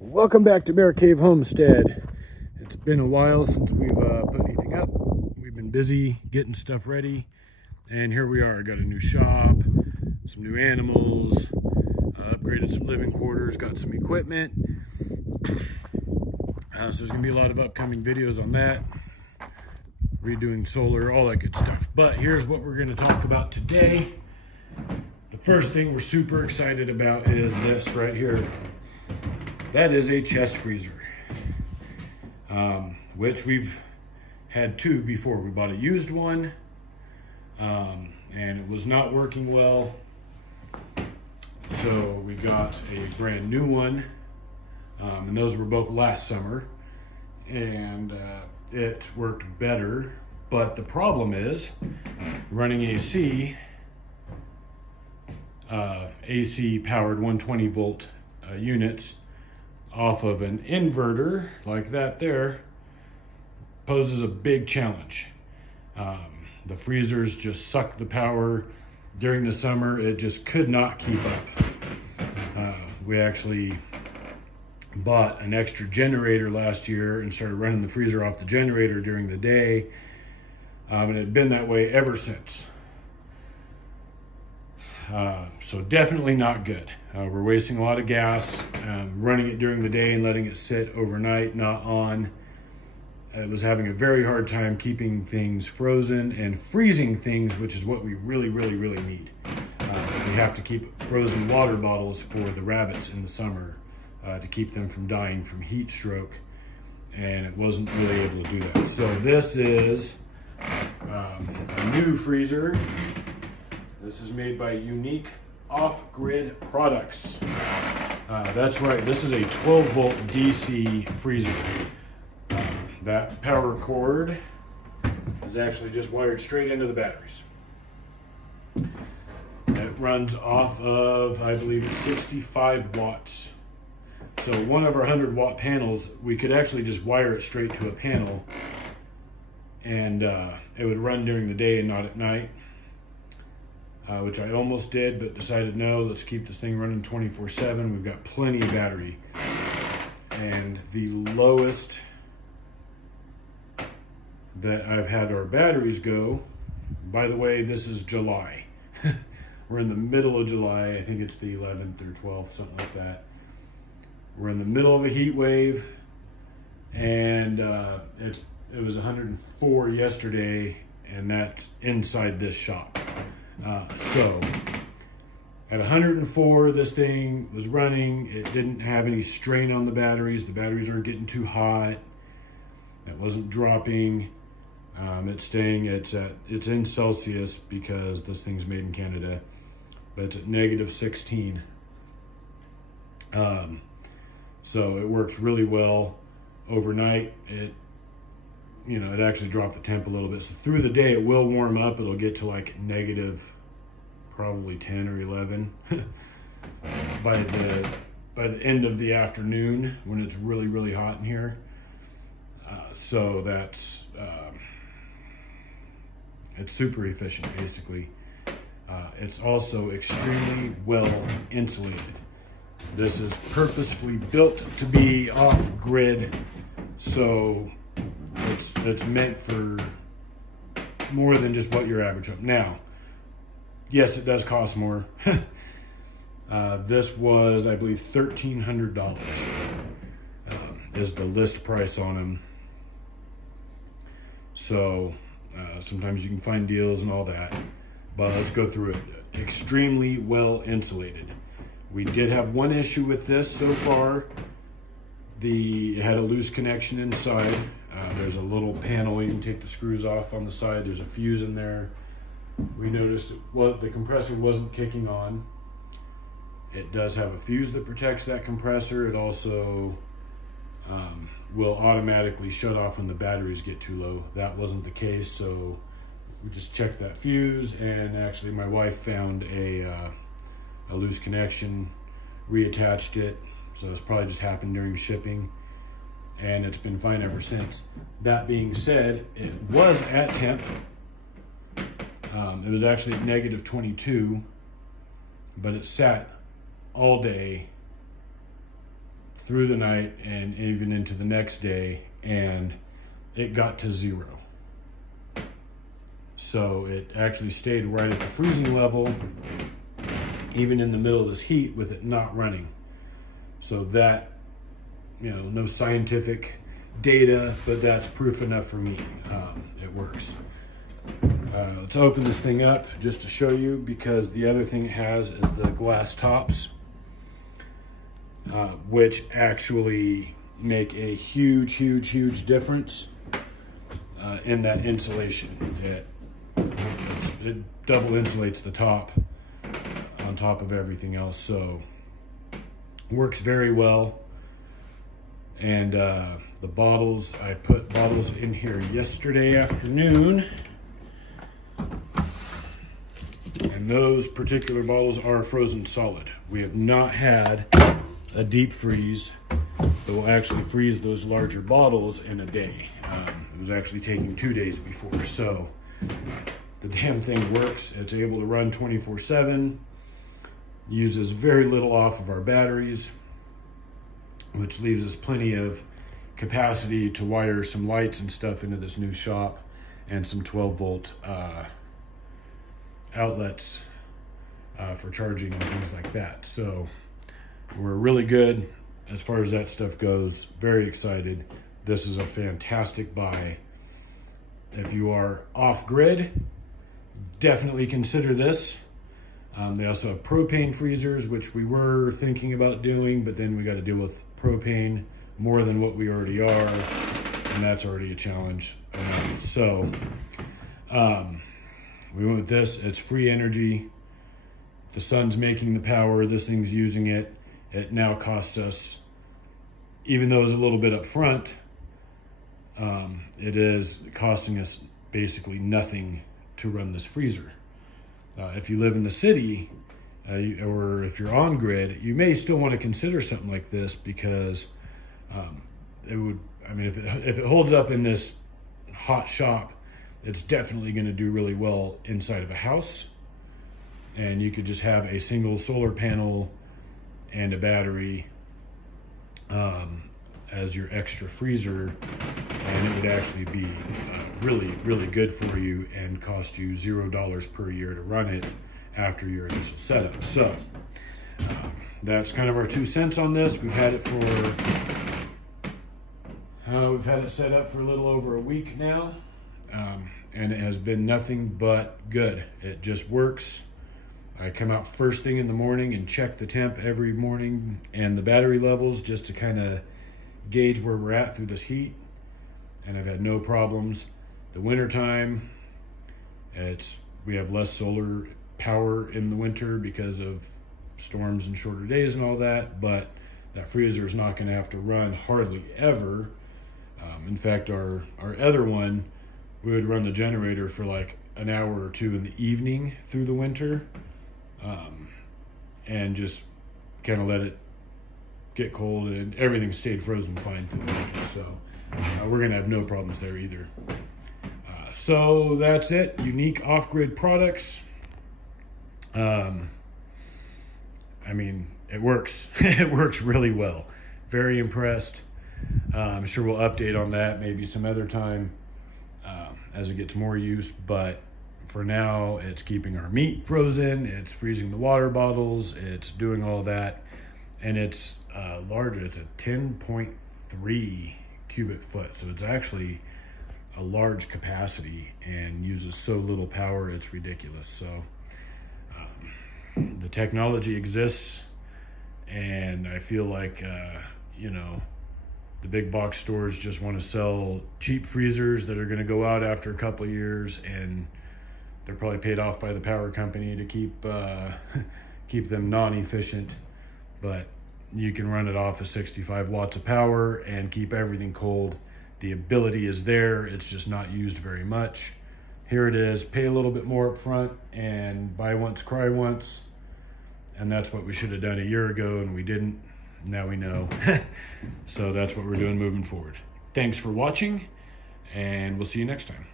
Welcome back to Bear Cave Homestead. It's been a while since we've put anything up. We've been busy getting stuff ready, and here we are. Got a new shop, some new animals, upgraded some living quarters, got some equipment. So there's gonna be a lot of upcoming videos on that, redoing solar, all that good stuff. But here's what we're gonna talk about today. The first thing we're super excited about is this right here. That is a chest freezer, which we've had two before. We bought a used one, and it was not working well. So we got a brand new one, and those were both last summer, and it worked better. But the problem is running AC powered 120 volt units off of an inverter like that there poses a big challenge. The freezers just suck the power during the summer. It just could not keep up. We actually bought an extra generator last year and started running the freezer off the generator during the day, and it had been that way ever since. So definitely not good. We're wasting a lot of gas, running it during the day and letting it sit overnight, not on. It was having a very hard time keeping things frozen and freezing things, which is what we really need. We have to keep frozen water bottles for the rabbits in the summer to keep them from dying from heat stroke, and it wasn't really able to do that. So this is a new freezer. This is made by Unique Off-Grid Products. That's right, this is a 12 volt DC freezer. That power cord is actually just wired straight into the batteries. It runs off of, I believe it's 65 watts. So one of our 100 watt panels, we could actually just wire it straight to a panel, and it would run during the day and not at night. Which I almost did, but decided no, let's keep this thing running 24/7. We've got plenty of battery. And the lowest that I've had our batteries go, by the way, this is July. We're in the middle of July. I think it's the 11th or 12th, something like that. We're in the middle of a heat wave, and it was 104 yesterday, and that's inside this shop. So at 104, this thing was running. It didn't have any strain on the batteries. The batteries aren't getting too hot. It wasn't dropping. It's staying, it's in Celsius because this thing's made in Canada, but it's at -16. So it works really well overnight. It actually dropped the temp a little bit. So through the day, it will warm up. It'll get to like negative, probably 10 or 11 by the end of the afternoon when it's really hot in here. So that's, it's super efficient, basically. It's also extremely well insulated. This is purposefully built to be off-grid, so it's meant for more than just what your average home. Now, yes, it does cost more. This was, I believe, $1,300 is the list price on them. So sometimes you can find deals and all that, but let's go through it. Extremely well insulated. We did have one issue with this so far. It had a loose connection inside. There's a little panel, you can take the screws off on the side. There's a fuse in there. We noticed the compressor wasn't kicking on. It does have a fuse that protects that compressor. It also will automatically shut off when the batteries get too low. That wasn't the case, so we just checked that fuse, and actually my wife found a loose connection, reattached it. So it's probably just happened during shipping, and it's been fine ever since. That being said, it was at temp. It was actually at -22, but it sat all day through the night and even into the next day, and it got to 0. So it actually stayed right at the freezing level, even in the middle of this heat with it not running. So that, you know, no scientific data, but that's proof enough for me. It works. Let's open this thing up just to show you, because the other thing it has is the glass tops, which actually make a huge, huge, huge difference in that insulation. It double insulates the top on top of everything else, so works very well. And the bottles, I put bottles in here yesterday afternoon, and those particular bottles are frozen solid. We have not had a deep freeze that will actually freeze those larger bottles in a day. It was actually taking 2 days before. So the damn thing works. It's able to run 24/7, uses very little off of our batteries, which leaves us plenty of capacity to wire some lights and stuff into this new shop, and some 12-volt outlets for charging and things like that. So we're really good as far as that stuff goes. Very excited. This is a fantastic buy. If you are off-grid, definitely consider this. They also have propane freezers, which we were thinking about doing, but then we got to deal with propane more than what we already are, and that's already a challenge enough. So we went with this. It's free energy. The sun's making the power. This thing's using it. It now costs us, even though it's a little bit up front, it is costing us basically nothing to run this freezer. If you live in the city, or if you're on grid, you may still want to consider something like this, because it would, I mean, if it holds up in this hot shop, it's definitely going to do really well inside of a house. And you could just have a single solar panel and a battery as your extra freezer, and it would actually be really, really good for you and cost you $0 per year to run it after your initial setup. So that's kind of our 2 cents on this. We've had it set up for a little over a week now, and it has been nothing but good. It just works. I come out first thing in the morning and check the temp every morning and the battery levels, just to kind of gauge where we're at through this heat, and I've had no problems. The winter time, we have less solar power in the winter because of storms and shorter days and all that, but that freezer is not going to have to run hardly ever. In fact, our other one, we would run the generator for like an hour or 2 in the evening through the winter, and just kind of let it get cold, and everything stayed frozen fine through the winter. So we're gonna have no problems there either. So that's it. Unique off-grid products. I mean, it works. It works really well. Very impressed. I'm sure we'll update on that maybe some other time as it gets more use, but for now it's keeping our meat frozen, it's freezing the water bottles, it's doing all that. And it's larger. It's a 10.3 cubic foot. So it's actually a large capacity and uses so little power, it's ridiculous. So the technology exists, and I feel like, you know, the big box stores just want to sell cheap freezers that are going to go out after a couple of years, and they're probably paid off by the power company to keep them non-efficient. But you can run it off of 65 watts of power and keep everything cold. The ability is there, it's just not used very much. Here it is, pay a little bit more up front and buy once, cry once. And that's what we should have done a year ago, and we didn't. Now we know. So that's what we're doing moving forward. Thanks for watching, and we'll see you next time.